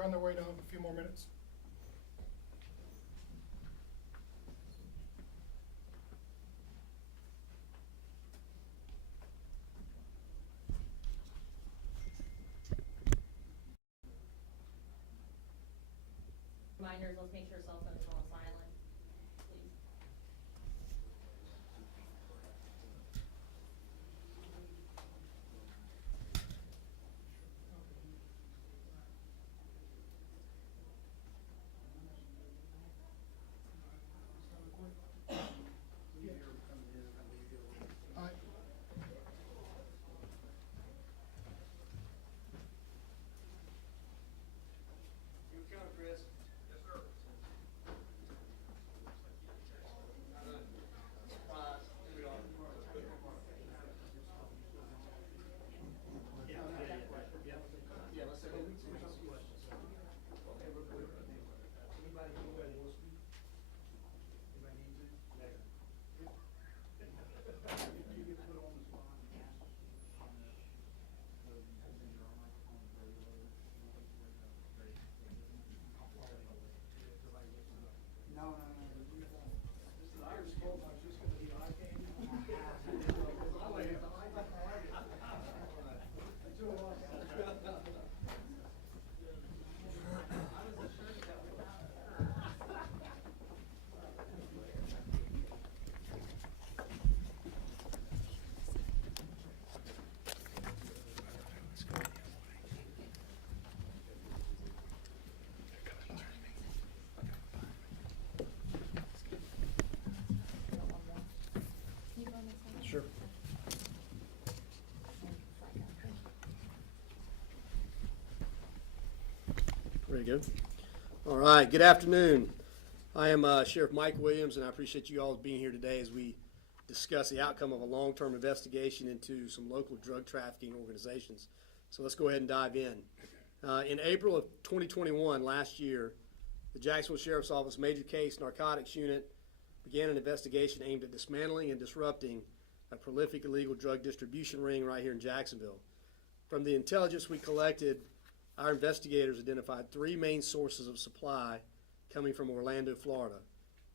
They're on their way down in a few more minutes. Reminders, let's make sure cell phones are on silent, please. All right. You count, Chris. Yes, sir. Surprise. Here we are. Yeah, let's say, hey, we can ask questions. Okay, real quick. Anybody who wants to speak? Anybody need to? Negative. You get put on the spot. No. This is Irish cold, I was just gonna be eye candy. I like it. Two of us. Sure. Very good. All right, good afternoon. I am Sheriff Mike Williams, and I appreciate you all being here today as we discuss the outcome of a long-term investigation into some local drug trafficking organizations. So let's go ahead and dive in. In April of 2021, last year, the Jacksonville Sheriff's Office Major Case Narcotics Unit began an investigation aimed at dismantling and disrupting a prolific illegal drug distribution ring right here in Jacksonville. From the intelligence we collected, our investigators identified three main sources of supply coming from Orlando, Florida.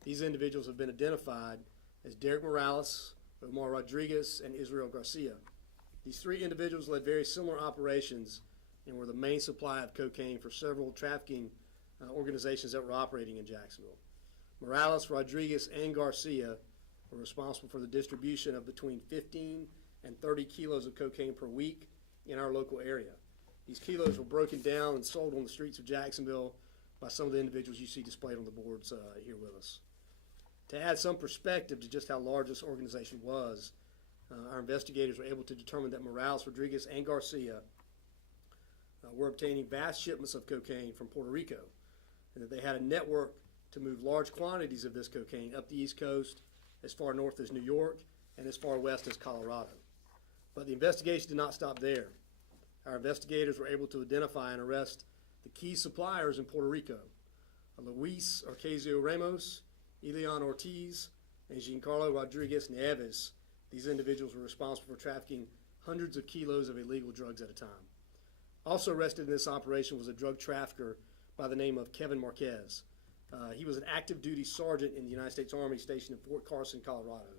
These individuals have been identified as Derek Morales, Omar Rodriguez, and Israel Garcia. These three individuals led very similar operations and were the main supply of cocaine for several trafficking organizations that were operating in Jacksonville. Morales, Rodriguez, and Garcia were responsible for the distribution of between 15 and 30 kilos of cocaine per week in our local area. These kilos were broken down and sold on the streets of Jacksonville by some of the individuals you see displayed on the boards here with us. To add some perspective to just how large this organization was, our investigators were able to determine that Morales, Rodriguez, and Garcia were obtaining vast shipments of cocaine from Puerto Rico, and that they had a network to move large quantities of this cocaine up the East Coast as far north as New York and as far west as Colorado. But the investigation did not stop there. Our investigators were able to identify and arrest the key suppliers in Puerto Rico: Luis Arcasio Ramos, Elian Ortiz, and Giancarlo Rodriguez Nieves. These individuals were responsible for trafficking hundreds of kilos of illegal drugs at a time. Also arrested in this operation was a drug trafficker by the name of Kevin Marquez. He was an active duty sergeant in the United States Army stationed in Fort Carson, Colorado.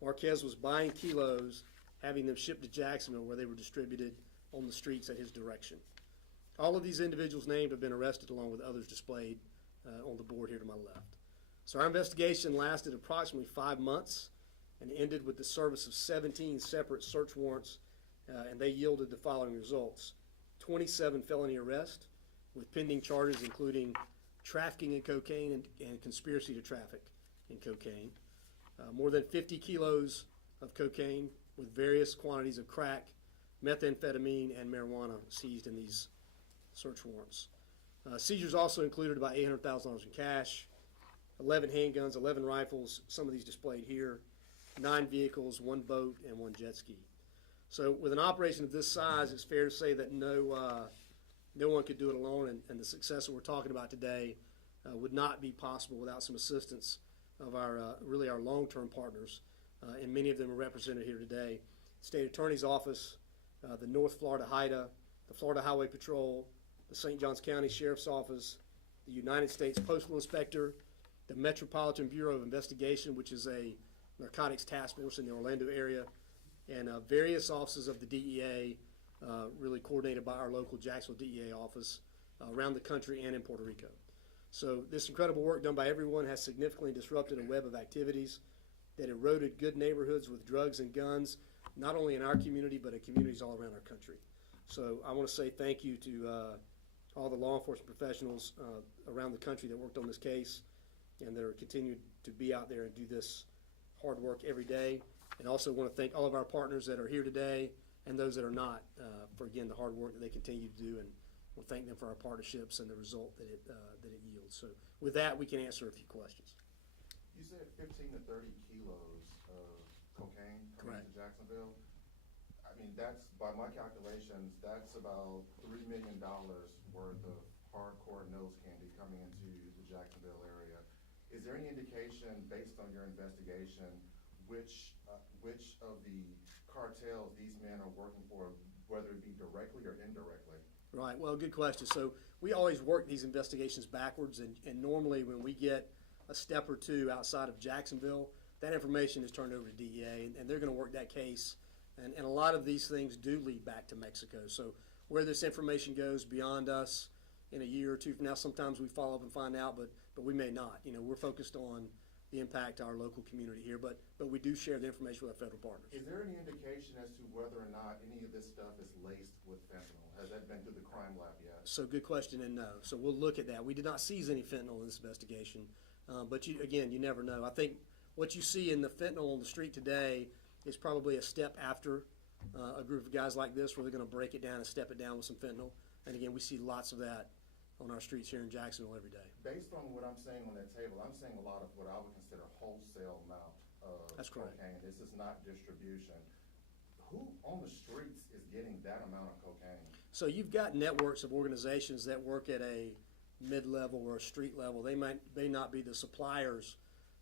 Marquez was buying kilos, having them shipped to Jacksonville, where they were distributed on the streets at his direction. All of these individuals named have been arrested, along with others displayed on the board here to my left. So our investigation lasted approximately 5 months and ended with the service of 17 separate search warrants, and they yielded the following results: 27 felony arrests with pending charges including trafficking in cocaine and conspiracy to traffic in cocaine, more than 50 kilos of cocaine with various quantities of crack, methamphetamine, and marijuana seized in these search warrants. Seizures also included about $800,000 in cash, 11 handguns, 11 rifles, some of these displayed here, 9 vehicles, 1 boat, and 1 jet ski. So with an operation of this size, it's fair to say that no one could do it alone, and the success that we're talking about today would not be possible without some assistance of our really our long-term partners, and many of them are represented here today: State Attorney's Office, the North Florida HIDA, the Florida Highway Patrol, the St. Johns County Sheriff's Office, the United States Postal Inspector, the Metropolitan Bureau of Investigation, which is a narcotics task force in the Orlando area, and various offices of the DEA, really coordinated by our local Jacksonville DEA office around the country and in Puerto Rico. So this incredible work done by everyone has significantly disrupted a web of activities that eroded good neighborhoods with drugs and guns, not only in our community, but in communities all around our country. So I want to say thank you to all the law enforcement professionals around the country that worked on this case and that are continuing to be out there and do this hard work every day. And also want to thank all of our partners that are here today and those that are not for, again, the hard work that they continue to do. And we'll thank them for our partnerships and the result that it yields. So with that, we can answer a few questions. You said 15 to 30 kilos of cocaine coming Correct. to Jacksonville. I mean, that's, by my calculations, that's about $3 million worth of hardcore nose candy coming into the Jacksonville area. Is there any indication, based on your investigation, which of the cartels these men are working for, whether it be directly or indirectly? Right, well, good question. So we always work these investigations backwards, and normally when we get a step or two outside of Jacksonville, that information is turned over to DEA, and they're going to work that case. And a lot of these things do lead back to Mexico. So where this information goes beyond us in a year or two from now, sometimes we follow up and find out, but we may not. You know, we're focused on the impact to our local community here, but we do share the information with our federal partners. Is there any indication as to whether or not any of this stuff is laced with fentanyl? Has that been through the crime lab yet? So good question, and no. So we'll look at that. We did not seize any fentanyl in this investigation, but again, you never know. I think what you see in the fentanyl on the street today is probably a step after a group of guys like this where they're going to break it down and step it down with some fentanyl. And again, we see lots of that on our streets here in Jacksonville every day. Based on what I'm saying on that table, I'm seeing a lot of what I would consider wholesale amount of That's correct. cocaine. This is not distribution. Who on the streets is getting that amount of cocaine? So you've got networks of organizations that work at a mid-level or a street level. They may not be the suppliers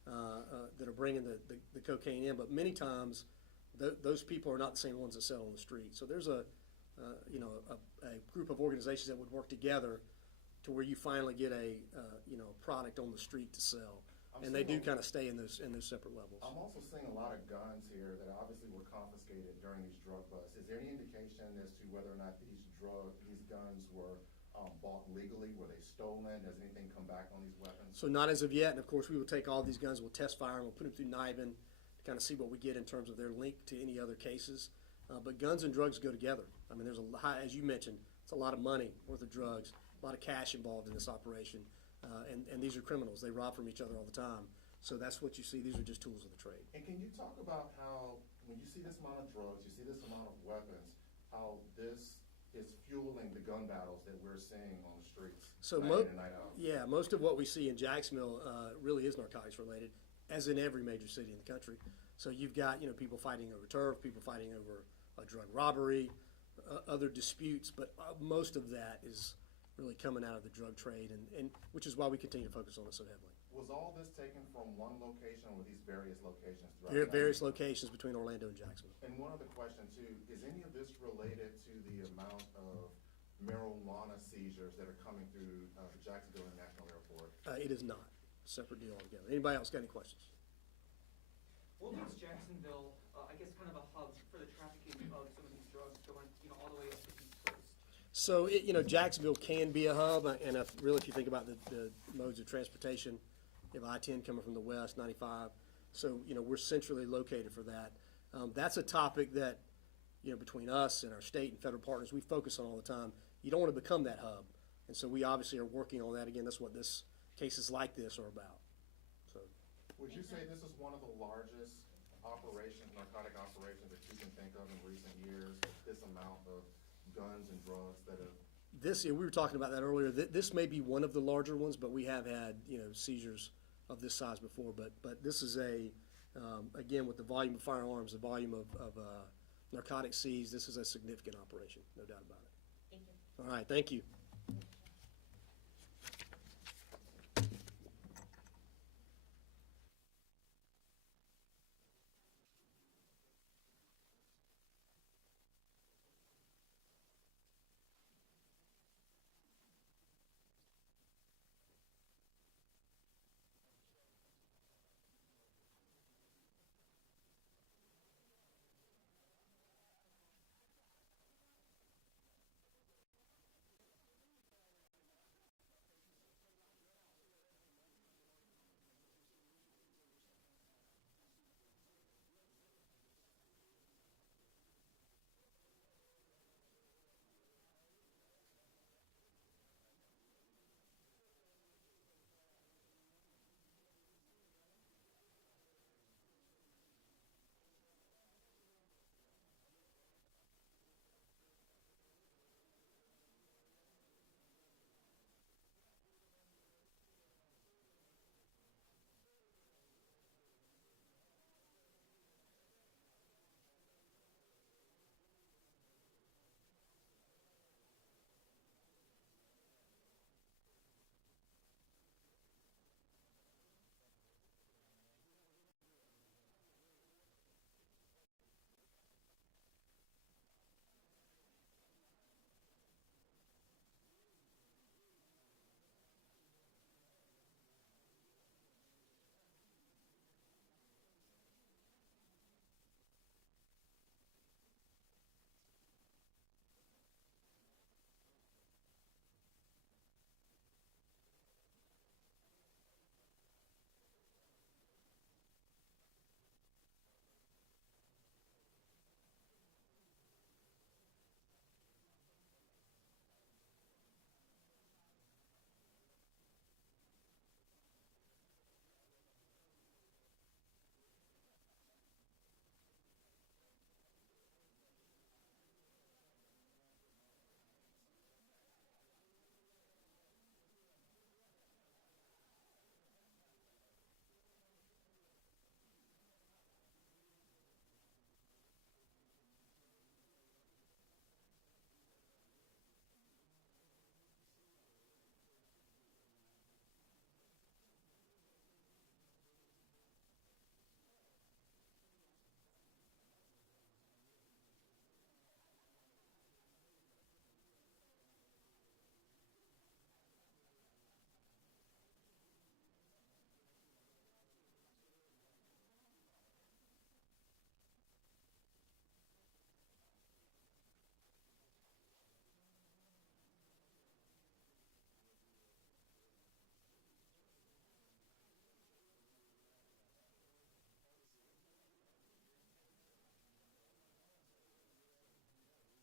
that are bringing the cocaine in, but many times those people are not the same ones that sell on the street. So there's a group of organizations that would work together to where you finally get a product on the street to sell, and they do kind of stay in those separate levels. I'm also seeing a lot of guns here that obviously were confiscated during these drug busts. Is there any indication as to whether or not these guns were bought legally? Were they stolen? Does anything come back on these weapons? So not as of yet, and of course we will take all these guns, we'll test fire them, we'll put them through NIBIN to kind of see what we get in terms of their link to any other cases. But guns and drugs go together. I mean, there's as you mentioned, it's a lot of money worth of drugs, a lot of cash involved in this operation, and these are criminals. They rob from each other all the time. So that's what you see. These are just tools of the trade. And can you talk about how, when you see this amount of drugs, you see this amount of weapons, how this is fueling the gun battles that we're seeing on the streets So night in and night out? yeah, most of what we see in Jacksonville really is narcotics related, as in every major city in the country. So you've got people fighting over turf, people fighting over a drug robbery, other disputes, but most of that is really coming out of the drug trade, and which is why we continue to focus on it so heavily. Was all this taken from one location or were these various locations throughout the Various country? locations between Orlando and Jacksonville. And one other question too, is any of this related to the amount of marijuana seizures that are coming through Jacksonville International Airport? It is not. Separate deal altogether. Anybody else got any questions? What makes Jacksonville, I guess, kind of a hub for the trafficking of some of these drugs going, all the way up to the East Coast? So, Jacksonville can be a hub, and if you think about the modes of transportation, you have I-10 coming from the west, 95. So, we're centrally located for that. That's a topic that, between us and our state and federal partners, we focus on all the time. You don't want to become that hub. And so we obviously are working on that. Again, that's what cases like this are about. So, Would you say this is one of the largest narcotic operations that you can think of in recent years, this amount of guns and drugs that have? we were talking about that earlier. This may be one of the larger ones, but we have had, seizures of this size before. But this is again, with the volume of firearms, the volume of narcotics seized, this is a significant operation, no doubt about it. Thank you. All right, thank you.